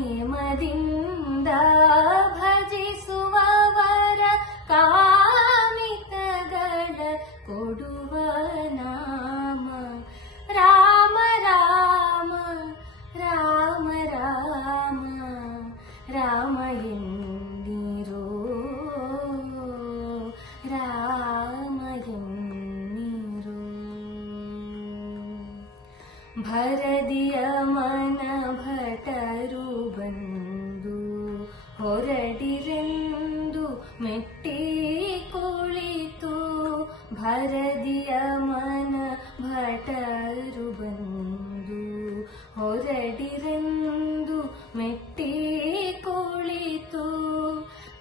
प्रेमदिन्द भजिसुववर वर कोडुवना ಭರದಿಯ ಮನ ಭಟರು ಬಂದು ಹೊರಡಿರೆಂದು ಮೆಟ್ಟಿ ಕುಳಿತು ಭರದಿಯ ಮನ ಭಟರು ಬಂದು ಹೊರಡಿರೆಂದು ಮೆಟ್ಟಿ ಕುಳಿತು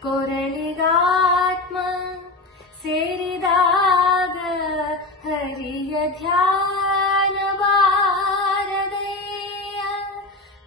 ಕೊರಳಿಗಾತ್ಮ ಸೇರಿದಾಗ ಹರಿಯ ಧ್ಯಾನ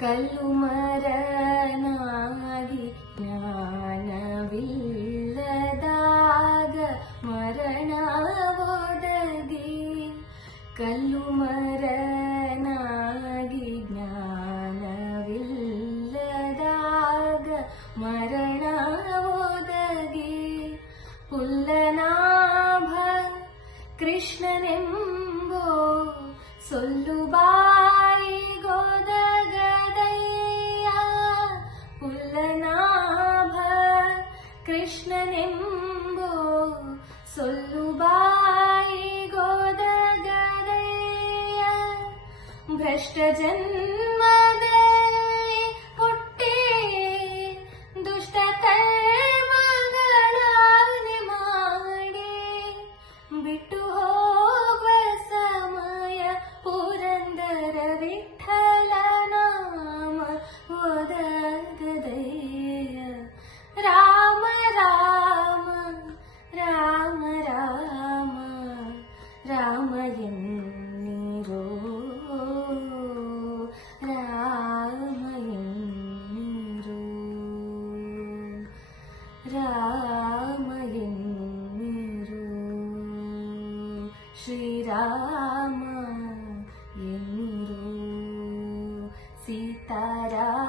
ಕಲ್ಲು ಮರನಾಗಿ ಜ್ಞಾನವಿಲ್ಲದಾಗ ಮರಣ ಒದಗಿ ಕಲ್ಲು ಮರನಾಗಿ ಜ್ಞಾನವಿಲ್ಲದಾಗ ಮರಣ ಒದಗಿ ಪುಲ್ಲನಾಭ ಕೃಷ್ಣನೆಂಬೋ ಸೊಲ್ಲು अष्टजन्म रामय निरु रामय मीरु श्रीरामीरु सीतारामयी